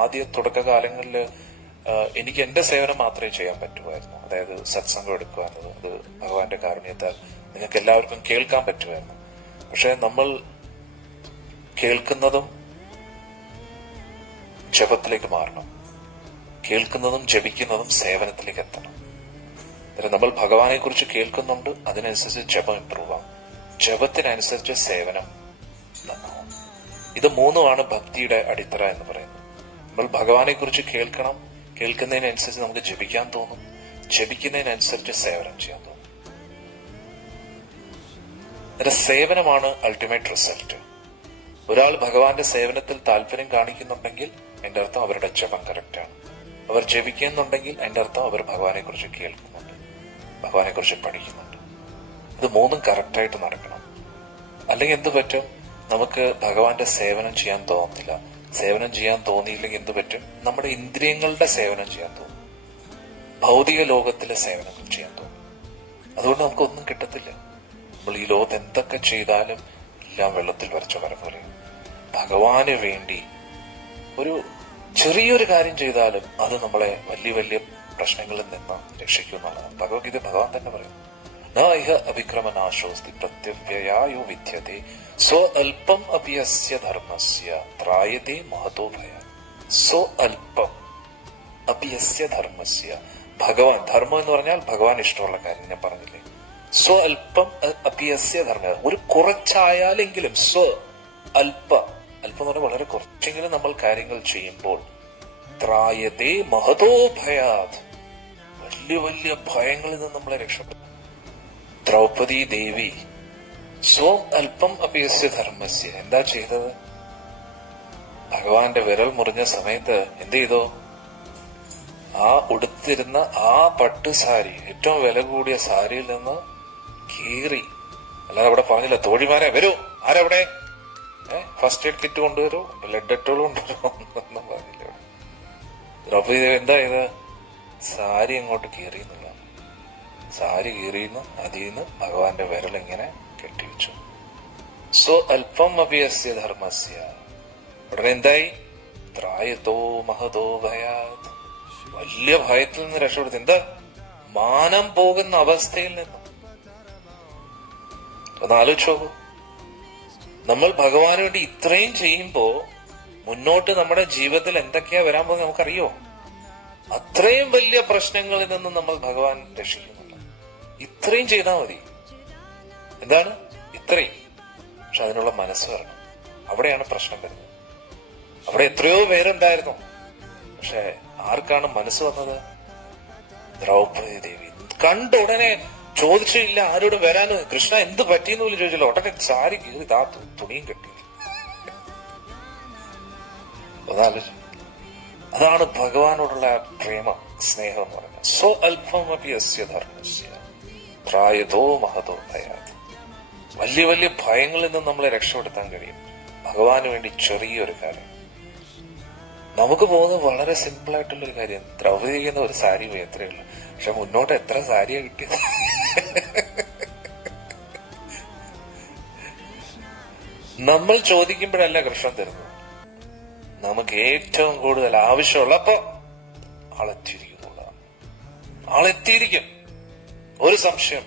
ആദ്യ തുടക്കകാലങ്ങളിൽ എനിക്ക് എന്റെ സേവനം മാത്രമേ ചെയ്യാൻ പറ്റുമായിരുന്നു. അതായത് സത്സംഗം എടുക്കുക എന്നത്, അത് ഭഗവാന്റെ കാരുണ്യത്താൽ നിങ്ങൾക്ക് എല്ലാവർക്കും കേൾക്കാൻ പറ്റുമായിരുന്നു. പക്ഷെ നമ്മൾ കേൾക്കുന്നതും ജപത്തിലേക്ക് മാറണം, കേൾക്കുന്നതും ജപിക്കുന്നതും സേവനത്തിലേക്ക് എത്തണം. നമ്മൾ ഭഗവാനെ കുറിച്ച് കേൾക്കുന്നുണ്ട്, അതിനനുസരിച്ച് ജപം ഇംപ്രൂവ് ആവും, ജപത്തിനനുസരിച്ച് സേവനം നന്നാവും. ഇത് മൂന്നുമാണ് ഭക്തിയുടെ അടിത്തറ എന്ന് പറയുന്നത്. നമ്മൾ ഭഗവാനെ കുറിച്ച് കേൾക്കണം, കേൾക്കുന്നതിനനുസരിച്ച് നമുക്ക് ജപിക്കാൻ തോന്നും, ജപിക്കുന്നതിനനുസരിച്ച് സേവനം ചെയ്യാൻ തോന്നും. സേവനമാണ് അൾട്ടിമേറ്റ് റിസൾട്ട്. ഒരാൾ ഭഗവാന്റെ സേവനത്തിൽ താല്പര്യം കാണിക്കുന്നുണ്ടെങ്കിൽ എന്റെ അർത്ഥം അവരുടെ ജപം കറക്റ്റാണ്. അവർ ജപിക്കുന്നുണ്ടെങ്കിൽ എന്റെ അർത്ഥം അവർ ഭഗവാനെ കുറിച്ച് കേൾക്കുന്നുണ്ട്, ഭഗവാനെ കുറിച്ച് പഠിക്കുന്നുണ്ട്. ഇത് മൂന്നും കറക്റ്റായിട്ട് നടക്കണം. അല്ലെങ്കിൽ എന്ത് പറ്റും, നമുക്ക് ഭഗവാന്റെ സേവനം ചെയ്യാൻ തോന്നത്തില്ല. സേവനം ചെയ്യാൻ തോന്നിയില്ലെങ്കിൽ എന്ത് പറ്റും, നമ്മുടെ ഇന്ദ്രിയങ്ങളുടെ സേവനം ചെയ്യാൻ തോന്നും, ഭൗതിക ലോകത്തിലെ സേവനങ്ങൾ ചെയ്യാൻ തോന്നും. അതുകൊണ്ട് നമുക്കൊന്നും കിട്ടത്തില്ല. നമ്മൾ ഈ ലോകത്ത് എന്തൊക്കെ ചെയ്താലും എല്ലാം വെള്ളത്തിൽ വരച്ച വര പോലെ. ഭഗവാന് വേണ്ടി ഒരു ചെറിയൊരു കാര്യം ചെയ്താലും അത് നമ്മളെ വലിയ വലിയ പ്രശ്നങ്ങളിൽ നിന്ന് രക്ഷിക്കും എന്നുള്ളതാണ് ഭഗവത്ഗീത ഭഗവാൻ തന്നെ പറയുന്നു. ഇഹ അവിക്രമനാശോസ്തി പ്രത്യവ്യയായോ വിദ്യത്തെ സ്വ അല്പം അപിയസ്യ ധർമ്മസ്യ ത്രായതേ മഹതോ ഭയ. സ്വ അല്പം അപിയസ്യ ധർമ്മസ്യ. ഭഗവാൻ, ധർമ്മം എന്ന് പറഞ്ഞാൽ ഭഗവാൻ ഇഷ്ടമുള്ള കാര്യം ഞാൻ പറഞ്ഞില്ലേ. സ്വ അല്പം അപിയസ്യ ധർമ്മ, ഒരു കുറച്ചായാലെങ്കിലും സ്വ അല്പ, അല്പം എന്ന് പറഞ്ഞാൽ വളരെ കുറച്ചെങ്കിലും നമ്മൾ കാര്യങ്ങൾ ചെയ്യുമ്പോൾ ത്രായതേ മഹതോ ഭയാത്, വലിയ വലിയ ഭയങ്ങളിൽ നിന്ന് നമ്മളെ രക്ഷപ്പെടും. ദ്രൗപദി ദേവി സ്വം അല്പം അപിയസ്യ ധർമ്മസ്യ എന്താ ചെയ്തത്? ഭഗവാന്റെ വിരൽ മുറിഞ്ഞ സമയത്ത് എന്ത് ചെയ്തോ, ആ ഉടുത്തിരുന്ന ആ പട്ട് സാരി, ഏറ്റവും വില കൂടിയ സാരിയിൽ നിന്ന് കീറി. അല്ലാതെ അവിടെ പറഞ്ഞില്ല തോഴിമാരെ വരൂ, ആരവിടെ ഫസ്റ്റ് എയ്ഡ് കിറ്റ് കൊണ്ടുവരൂ, ബ്ലഡ് ഡെറ്റോൾ കൊണ്ടുവരൂ ഒന്നും പറഞ്ഞില്ല. ദ്രൗപദി ദേവി എന്താ ചെയ്ത്, സാരി അങ്ങോട്ട് കീറി എന്നുള്ളതാണ്. സാരി കീറിന്ന് അതിൽ നിന്ന് ഭഗവാന്റെ വിരലിങ്ങനെ കെട്ടിവെച്ചു. സോ അല്പം അപിയസ്യ ധർമ്മസ്യ. ഉടനെ എന്തായി, ത്രായതോ മഹതോ ഭയാത്, വലിയ ഭയത്തിൽ നിന്ന് രക്ഷപ്പെടുത്തി. എന്താ, മാനം പോകുന്ന അവസ്ഥയിൽ നിന്ന്. ഒന്ന് ആലോചിച്ച് നോക്കൂ, നമ്മൾ ഭഗവാന് വേണ്ടി ഇത്രയും ചെയ്യുമ്പോ മുന്നോട്ട് നമ്മുടെ ജീവിതത്തിൽ എന്തൊക്കെയാ വരാൻ പോകുന്നത് നമുക്കറിയോ? അത്രയും വലിയ പ്രശ്നങ്ങളിൽ നിന്നും നമ്മൾ ഭഗവാൻ രക്ഷിക്കുന്നുണ്ട്. ഇത്രയും ചെയ്താൽ മതി. എന്താണ് ഇത്രയും? പക്ഷെ അതിനുള്ള മനസ്സ് വരണം. അവിടെയാണ് പ്രശ്നം വരുന്നത്. അവിടെ എത്രയോ പേരുണ്ടായിരുന്നു, പക്ഷെ ആർക്കാണ് മനസ്സ് വന്നത്? ദ്രൗപദി ദേവി കണ്ട ഉടനെ ചോദിച്ചില്ല ആരോടും വരാന്, കൃഷ്ണ എന്ത് പറ്റിയെന്ന് പോലും ചോദിച്ചില്ല. ഉടനെ സാരി കീറി താ തുണിയും കെട്ടി. അതാണ് ഭഗവാനോടുള്ള പ്രേമം, സ്നേഹം എന്ന് പറയുന്നത്. സ്വ അല്പം അപിയസ്യ ധർമ്മസ്യ ത്രായതോ മഹതോ ഭയാത്. വലിയ വലിയ ഭയങ്ങളിൽ നിന്ന് നമ്മളെ രക്ഷപ്പെടുത്താൻ കഴിയും ഭഗവാന് വേണ്ടി ചെറിയൊരു കാര്യം. നമുക്ക് പോകുന്നത് വളരെ സിമ്പിൾ ആയിട്ടുള്ളൊരു കാര്യം. ദ്രൗപദിക്കുന്ന ഒരു സാരി പോയി, എത്രയേ ഉള്ളൂ. പക്ഷെ മുന്നോട്ട് എത്ര സാരിയാ കിട്ടിയത്? നമ്മൾ ചോദിക്കുമ്പോഴല്ല കൃഷ്ണൻ തരുന്നത്. നമുക്ക് ഏറ്റവും കൂടുതൽ ആവശ്യമുള്ളപ്പോ ആളെത്തിയിരിക്കും, ഒരു സംശയം.